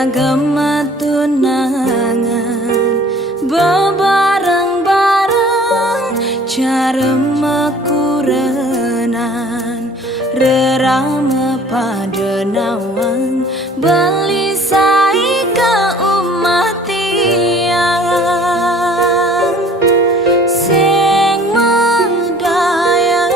iragama tunangan bebareng-bareng cara mekurenan rerama pada nawang beli sai ke umat tiang sing medaya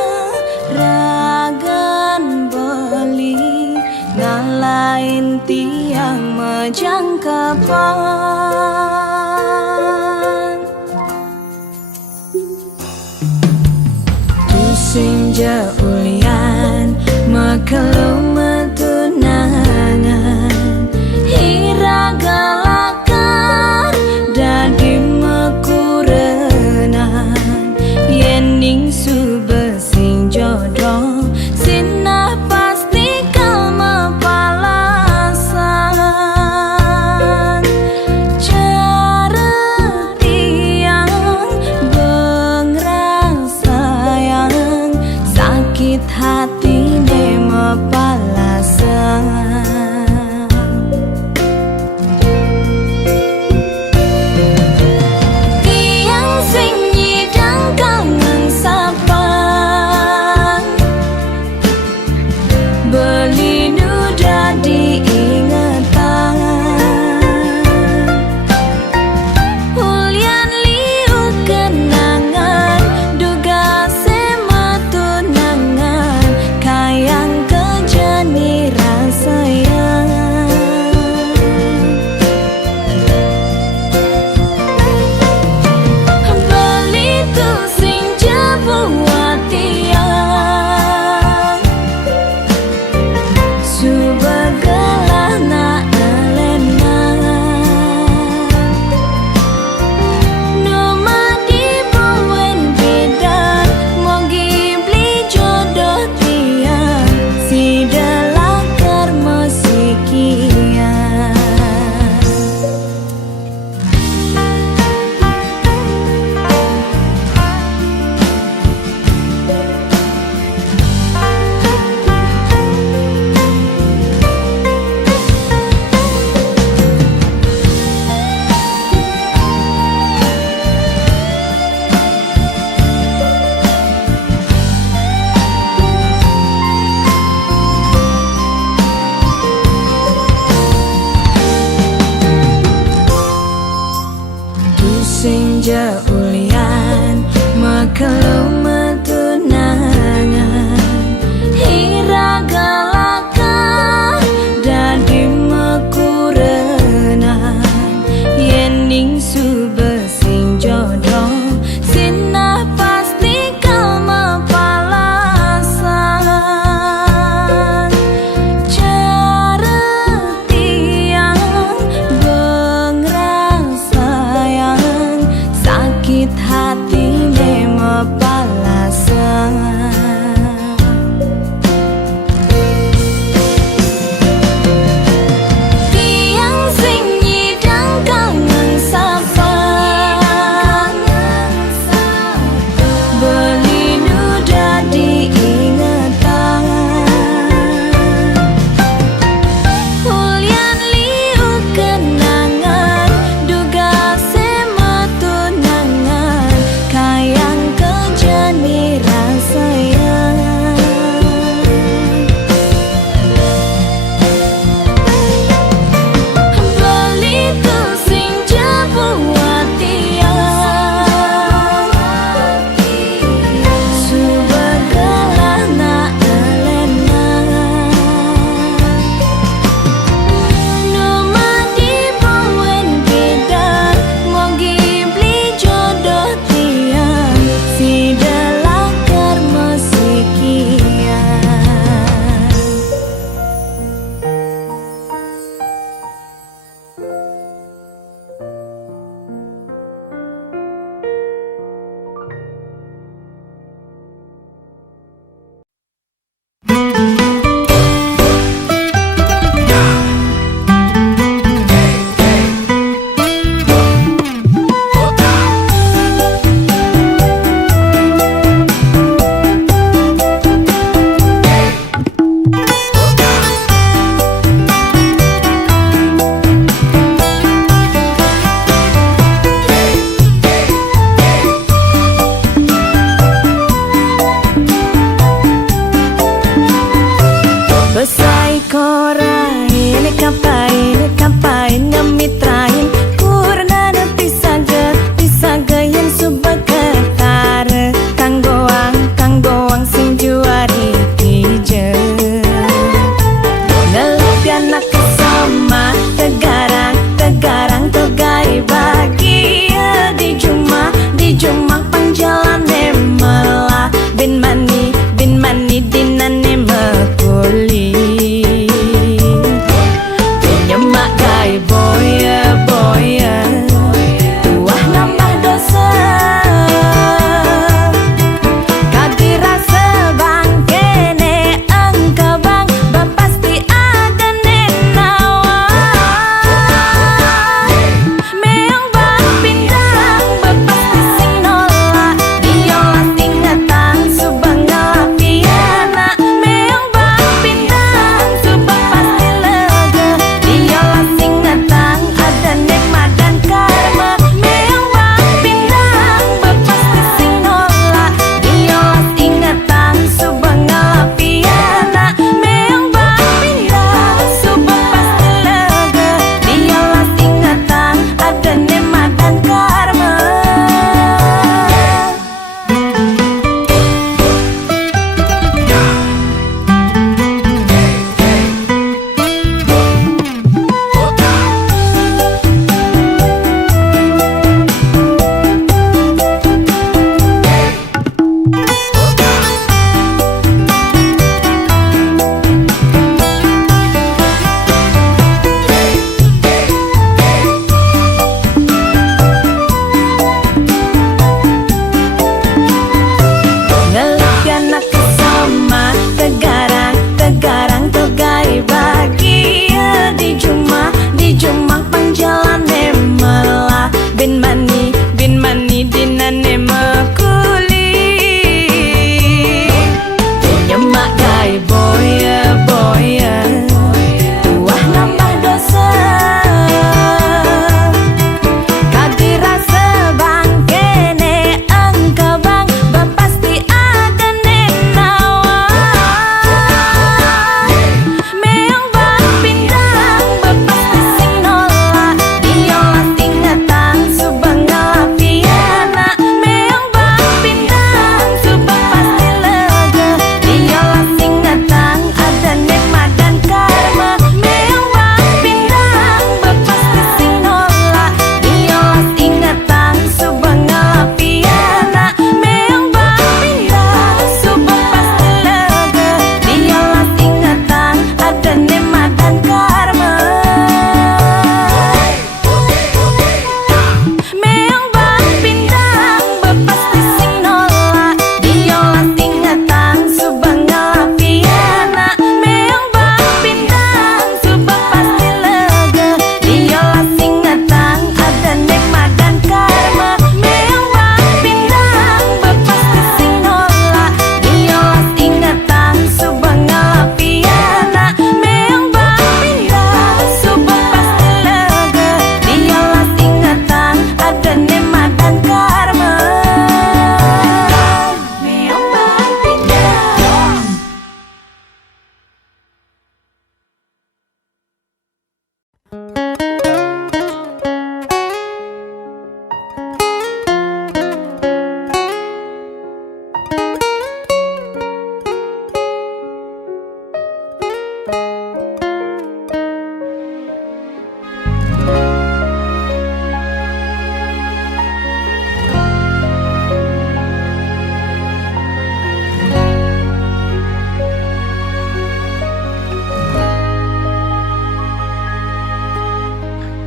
ragan beli ngalain tiang majangkapan tusing jaulian makelum tunangan hiragalakan dadi mekurenan yening subesing jodoh sinah pasti kau mapalasan cara tiang bengrang sayang sakit hati ne mapalasan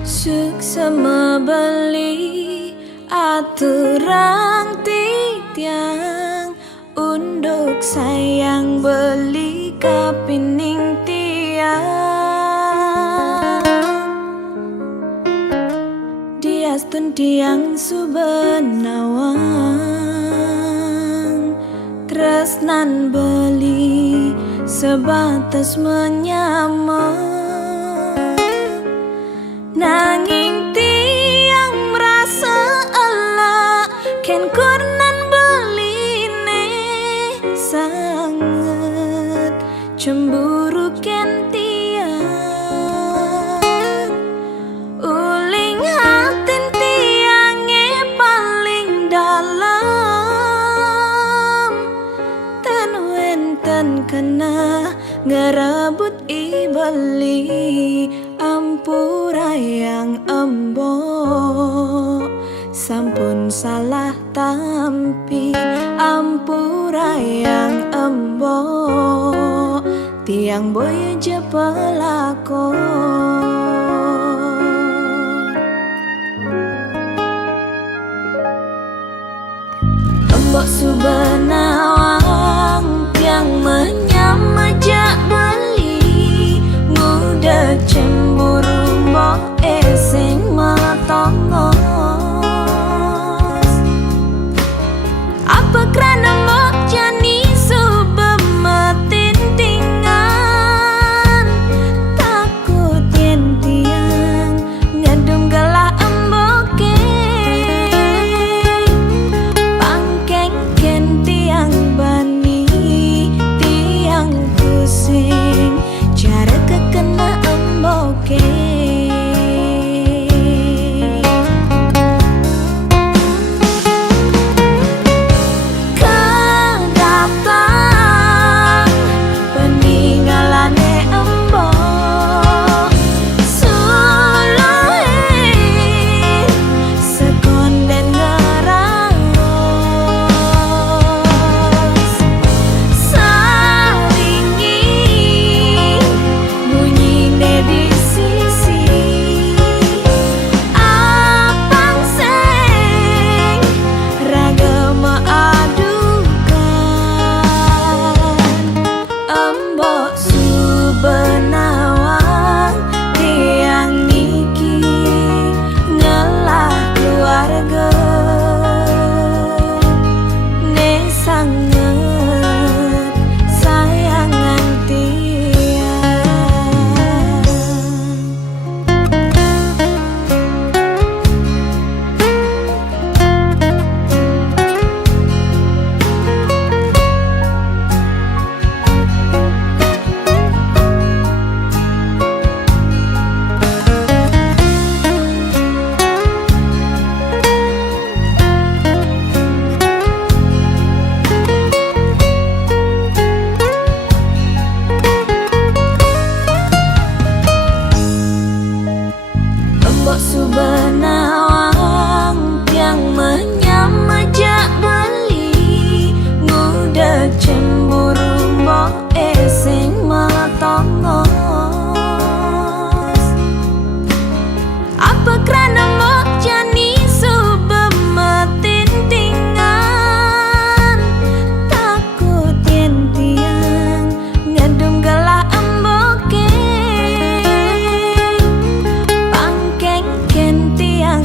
Suksema beli aturang titiang unduk sayang beli kapining tiang diastun tiang subenawang tresnan beli sebatas menyamar nanging tiang merasa Allah ken kurnan beline sangat cemburu ken tiang uling hatin tiange paling dalam tan wenten kena ngerebut ibeli ampura yang embo sampun salah tampi ampura yang embo tiang boy je pelakon embok subenawang tiang menyamajak beli muda cemburu mbok sing matongos apa krana mbok jani subemetin tingan takut yen tiang ngedum gelah emboke pangkeng ken tiang bani tiang pusing cara kekena emboke subenawang tiang menyamajak beli muda cemburu mbok sing matongos apa krana mbok jani subemetin tingan takut yen tiang ngedum gelah emboke pangkeng ken tiang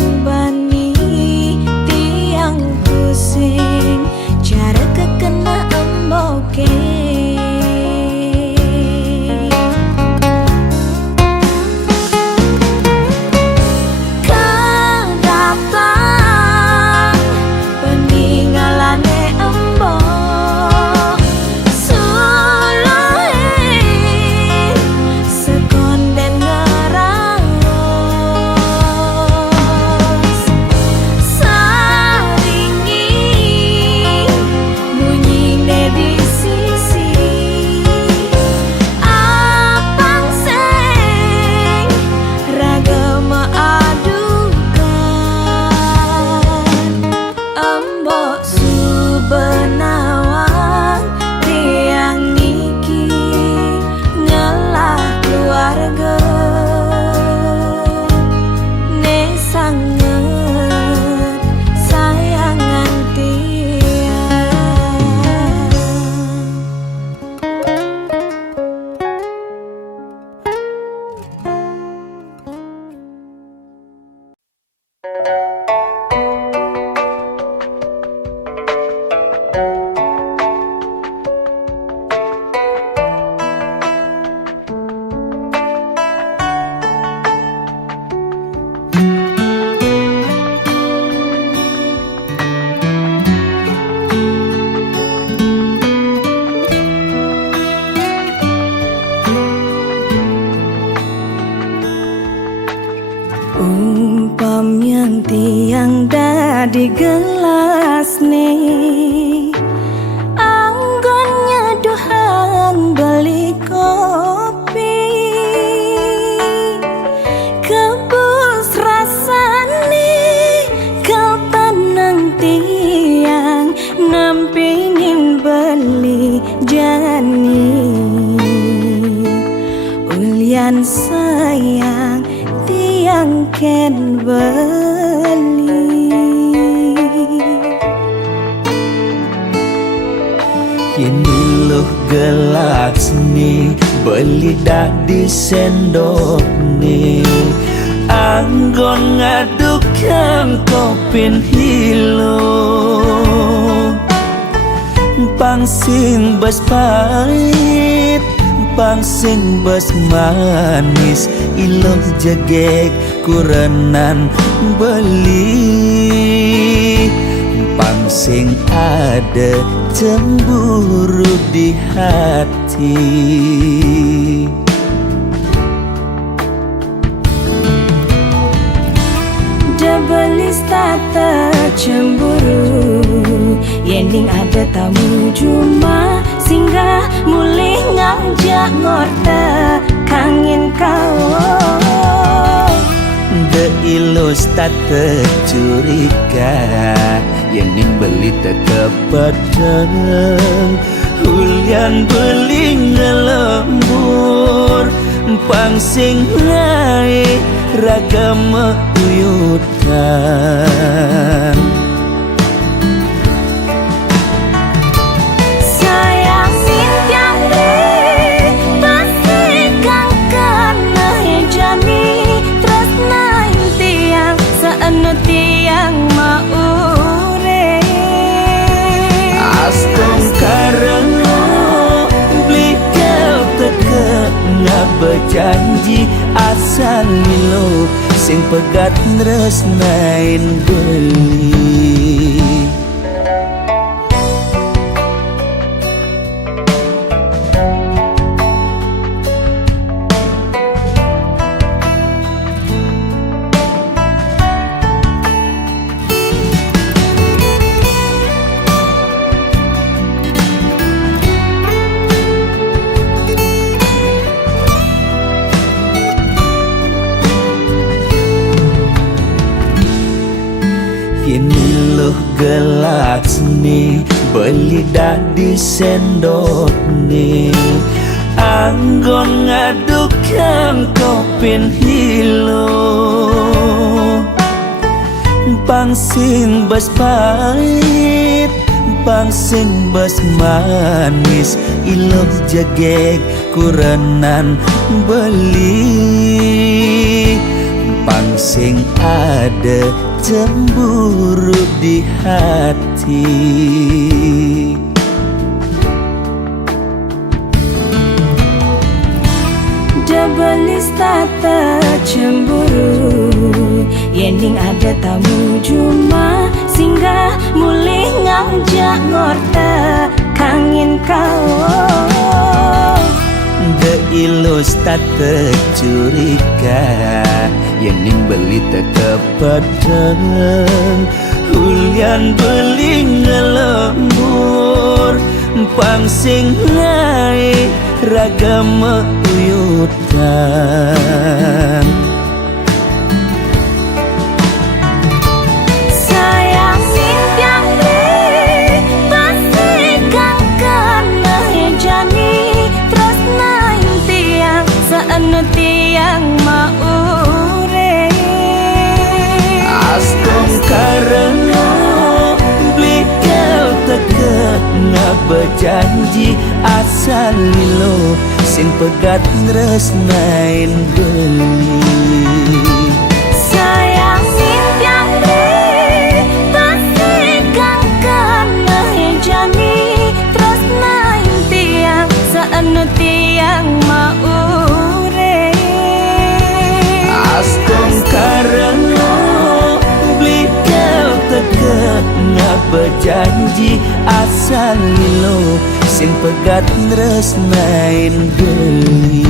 Pamyang tiang dadi gelas nih anggonnya duhang beli kopi kebus rasane kapan tiang nampingin beli jani ulian sayang tiang ken beli Ini loh gelas nih beli di sendok nih anggon ngaduk yang kopin hilo pangsing bas pahit pangsing bas manis ilok jagek kurenan beli pangsing ada cemburu di hati Debelis tata cemburu Yening ada tamu cuma singgah mulih ngajak ngorta kangin kau De ilus tata curiga Yening beli tetep pedeng Hulian beli ngelembur pangsing naik ragam uyutan sayang tiang beli pasti kang kena jani tresna tiang saenu tiang maure astong karena beli kau teke berjanji asal lo sing pegat nresnain beli Ini loh gelas nih beli di sendok nih anggon ngaduk yang kopin hilo pangsing bas pahit pangsing bas manis ilok jagek kurenan beli pangsing ada cemburu di hati Debelis tata cemburu Yening ada tamu cuma singgah mulih ngajak ngorta kangin kau De ilus tata curiga Yening beli tetep pedeng Hulian beli ngelembur pangsing naik ragam uyutan sayang tiang beli pasti kang kena jani tresna tiang saenu tiang maure astong karena beli kau teke berjanji asal lo sing pegat nresnain beli sayang tiang beli pasti kang kena jani tresna tiang saenu tiang maure astong karena beli kau teke berjanji asal lo sing pegat nresnain beli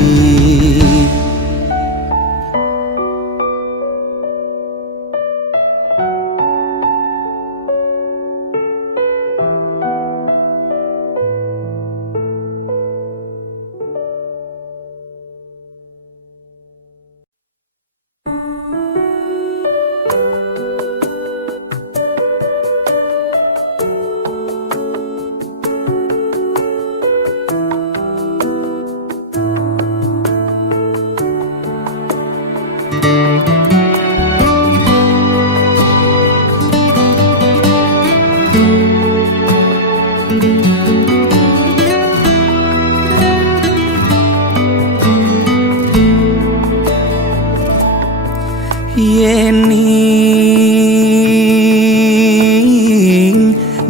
kening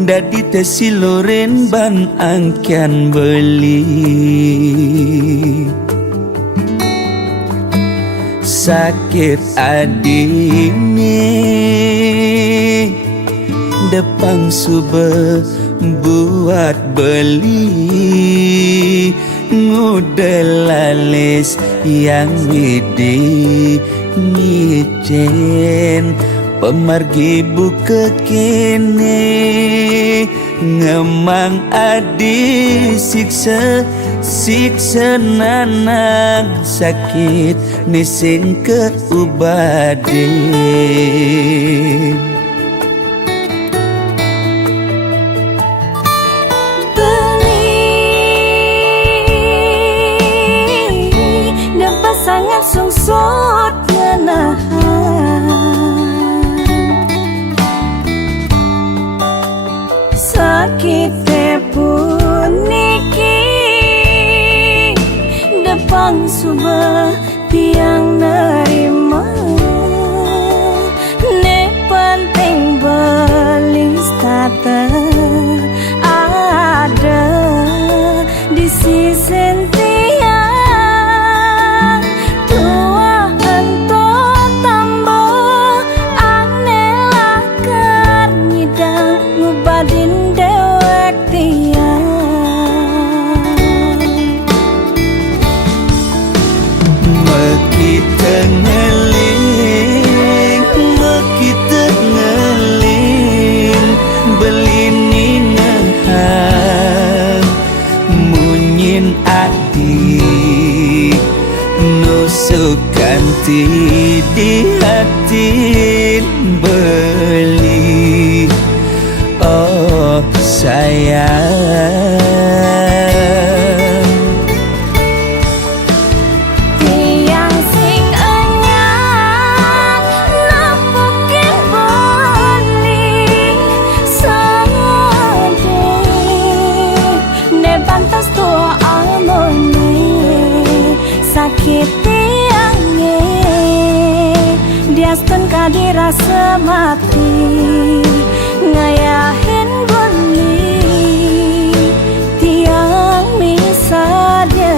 dadi tesi loren ban angkian beli sakit adine depang sube buat beli ngudelalis yang widi ngicen pemargi buka kene ngemang adi siksa siksa nanang sakit nising keubaden sangat sungsut menahan sakit puniki depan subah tiang nerima ne penting belis tata ada di sisi nusukanti di hati beli oh sayang tiang sing anyang napukin beli sade ne pantas tua amone sakit diastun kadirasa mati ngayahin beli tiang misalnya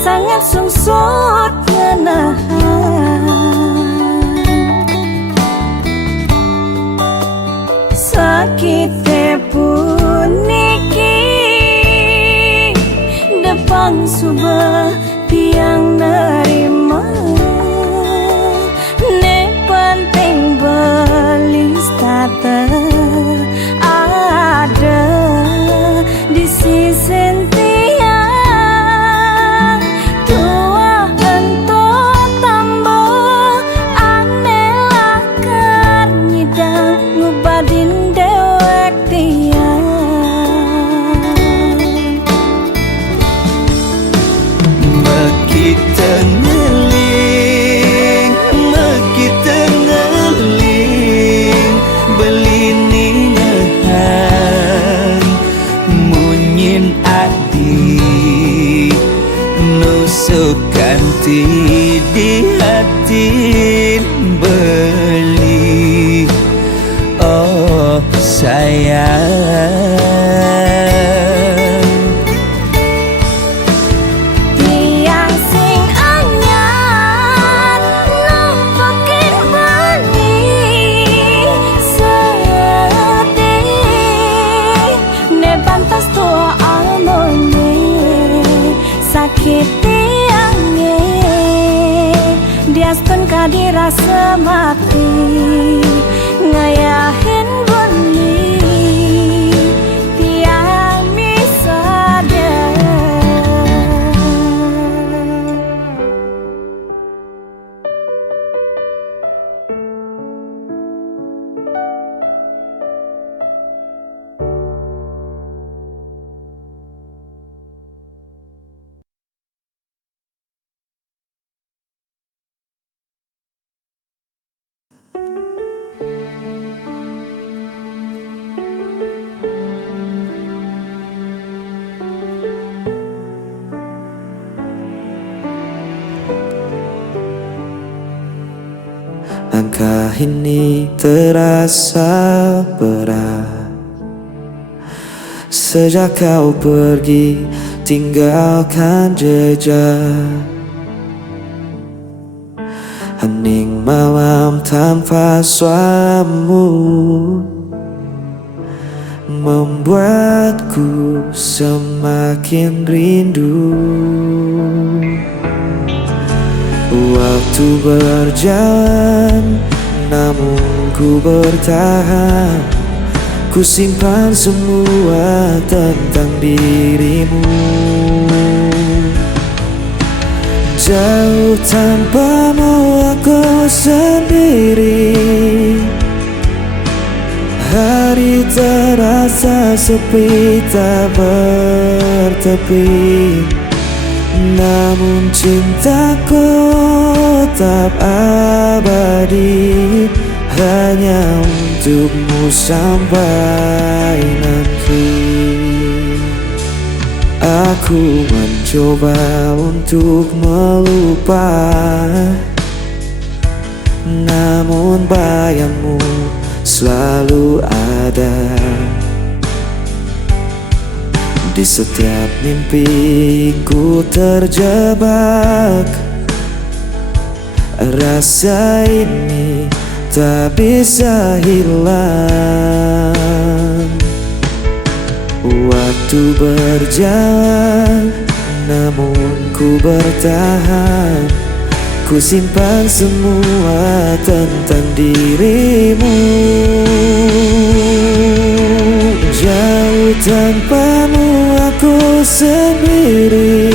sangat sungsut menahan sakit puniki depan subah tiang nerima ne penting belis tata ada di sisi nusukanti di hati beli oh sayang tiang sing anyar nampakin beli sedih ne pantas tua amone sakit diastun kadirasa mati ngayahin beli tiang misalnya Langkah ini terasa berat sejak kau pergi tinggalkan jejak. Hening malam tanpa suaramu membuatku semakin rindu. Waktu berjalan, namun ku bertahan. Ku simpan semua tentang dirimu. Jauh tanpamu aku sendiri. Hari terasa sepi tak bertepi. Namun cintaku tetap abadi, hanya untukmu sampai nanti. Aku mencoba untuk melupa, namun bayangmu selalu ada. Di setiap mimpi ku terjebak. Rasa ini tak bisa hilang. Waktu berjalan, namun ku bertahan. Ku simpan semua tentang dirimu. Jauh tanpamu aku sendiri.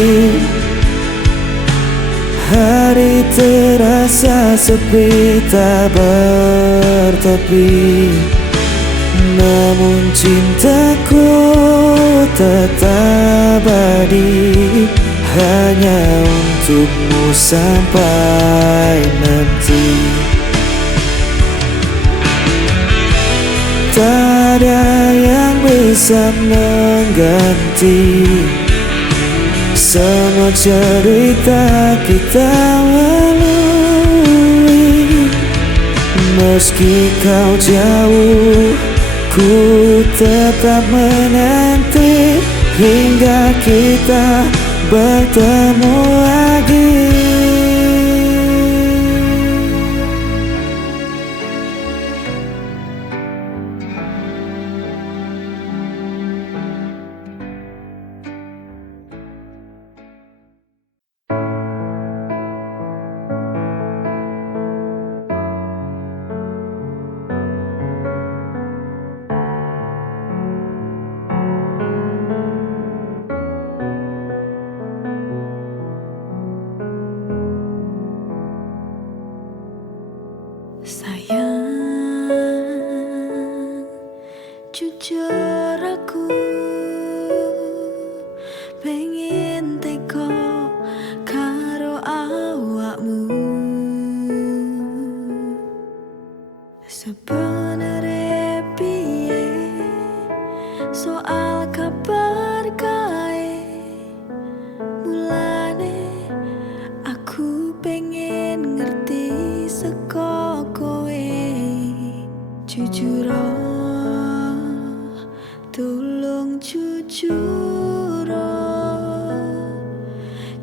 Hari terasa sepi tak bertepi. Namun cintaku tetap abadi, hanya untukmu sampai nanti. Tak ada yang bisa mengganti semua cerita kita lalui. Meski kau jauh, ku tetap menanti hingga kita bertemu lagi. Sayang, jujur aku pengen teko karo awakmu. Sebenere piye soal kabar kae, mulane aku pengen ngerti seko kowe. Jujur, tolong jujur,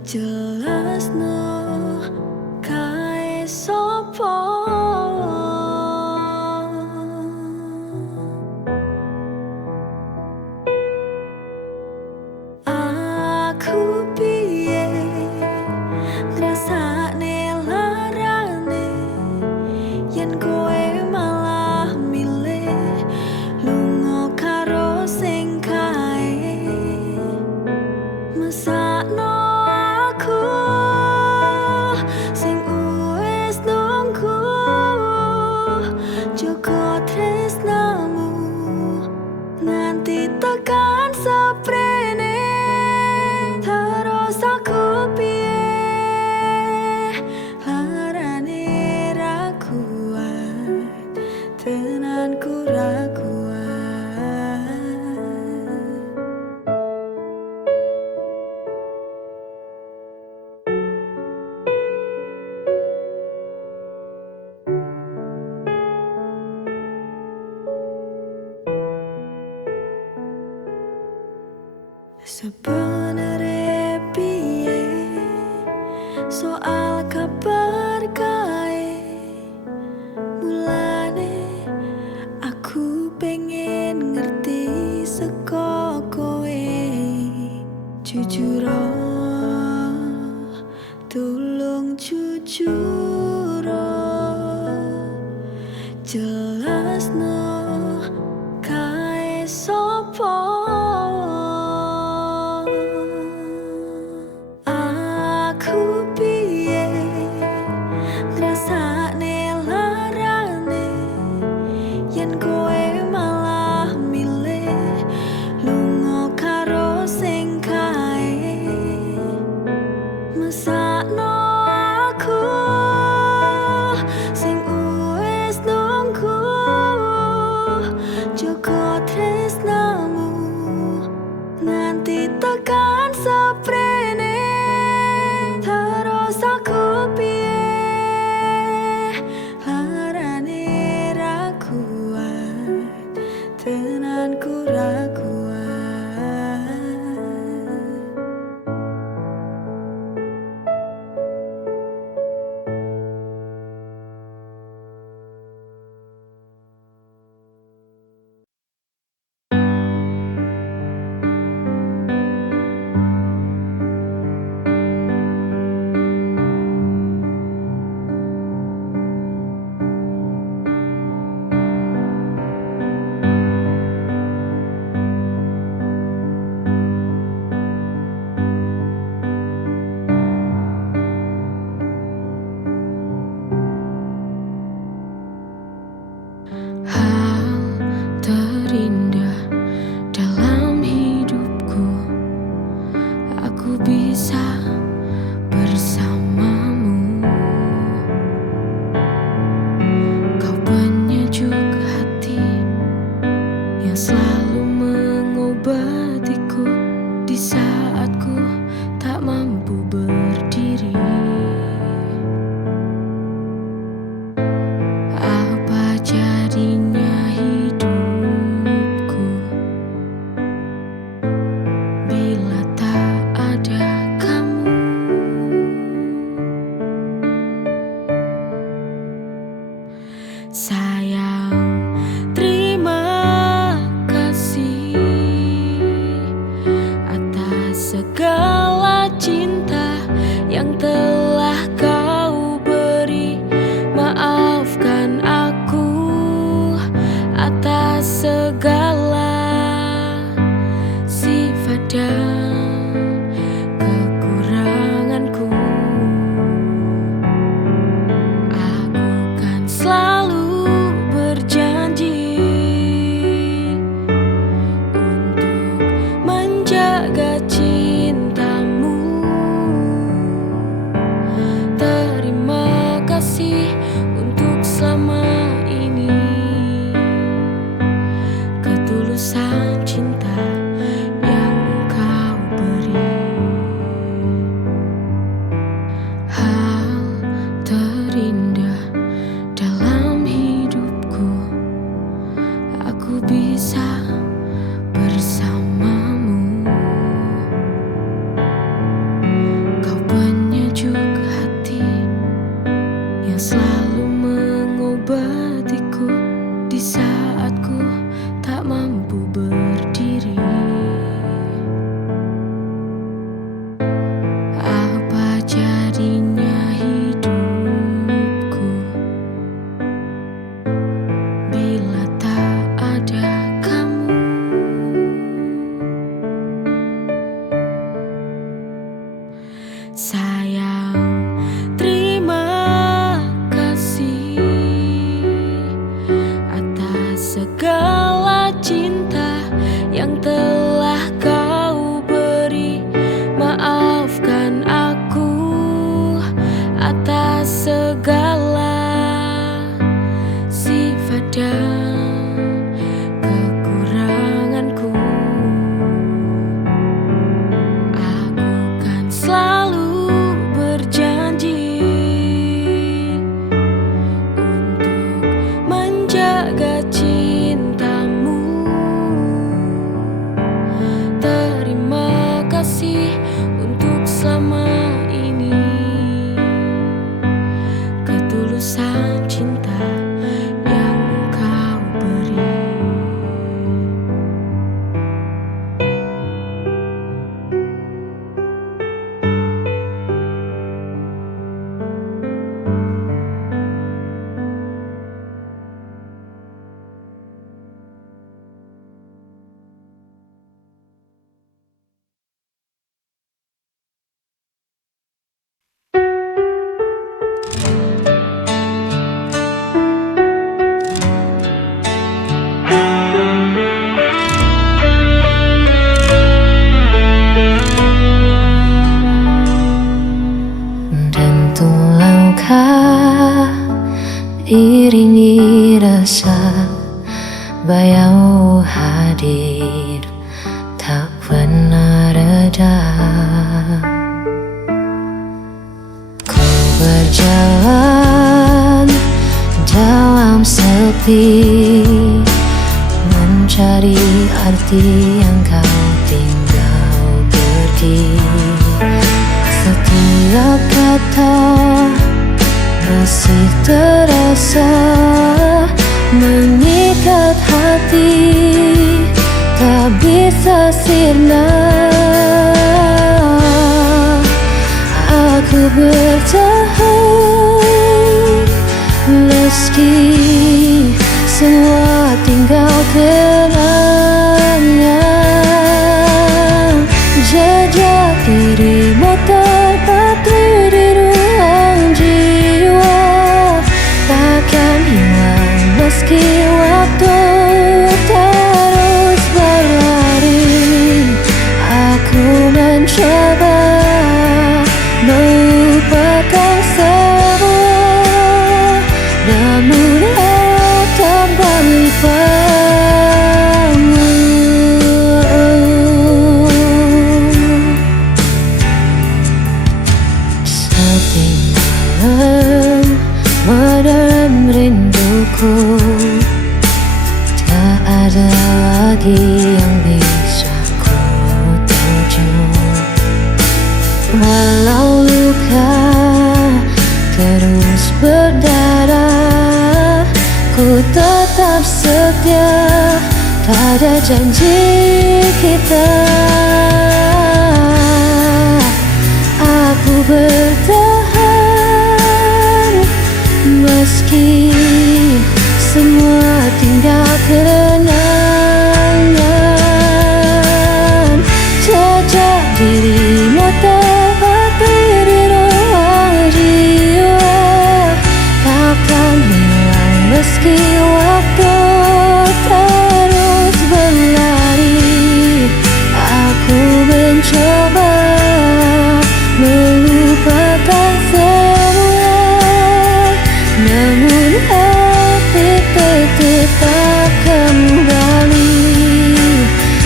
jelasno kae sopo. Aku piye ngrasakne larane yen kowe malah milih lunga karo sing kae. Mesakno aku sing wis nunggu, jaga tresnamu nganti tekan seprene. Terus aku piye larane ra kuat. tulung jujur jelasno kae sapa aku piye ngrasakne larane yen kowe malah milih lunga karo sing kae mesakno aku sing wis nunggu joko tresnamu nganti tekan seprene terus aku piye larane ra kuat tenan ku ra kuat. Hal terindah dalam hidupku, aku bisa bersamamu. Kau penyejuk hati yang selalu mengobatiku di saat ku tak mampu berdiri. Apa jadinya hidupku bila tak ada kamu? Sayang, terima kasih atas segala cinta yang telah kau beri. Maafkan aku atas segala sifat dan kekuranganku. Aku kan selalu berjanji untuk menjaga cintamu. Terima kasih untuk selama ini, ketulusan cinta yang kau beri. Hal terindah dalam hidupku, aku bisa bersamamu. Kau penyejuk hati yang selalu mengobatiku di saat ku tak mampu berdiri. Apa jadinya hidupku bila tak ada kamu? Sayang, terima kasih atas segala cinta yang telah kau beri. Maafkan aku atas segala sifat dan kekuranganku. Aku kan selalu berjanji untuk menjaga cintamu. Terima kasih untuk selama ini, ketulusan cinta yang kau beri. hati, mencari arti yang kau tinggal pergi. Setiap kata masih terasa mengikat hati, tak bisa sirna. Aku bertahan meski semua tinggal kenangan. Jejak dirimu terpatri di ruang jiwa, takkan hilang meski waktu terus berlari. Aku mencoba melupakan semua, namun tak kembali padamu. Setiap malam menerem rinduku, tak ada lagi yang bisa ku tuju. Walau luka terus berdarah, ku tetap setia pada janji kita. Aku bertahan meski semua tinggal kenangan. Jejak dirimu terpatri di ruang jiwa, takkan hilang meski waktu terus berlari. Aku mencoba melupakan semua, namun hati tetap kembali.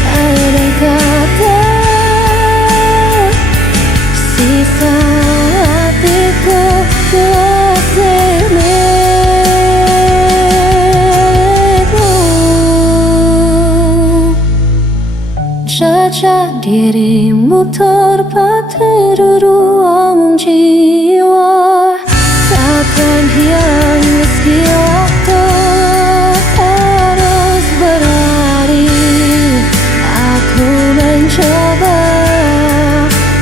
Ada kata sisa hatiku masih milikmu. Jejak dirimu terpatri di ruang jiwa, takkan hilang meski waktu terus berlari. Aku mencoba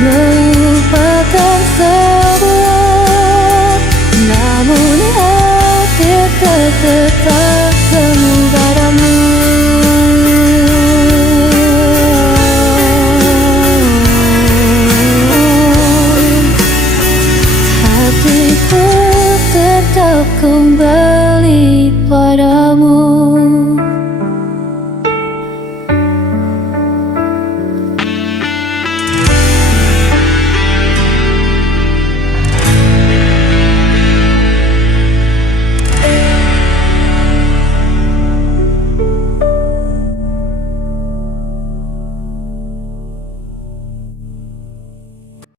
melupakan semua, namun hati tetap padamu. Hatiku tetap kembali padamu.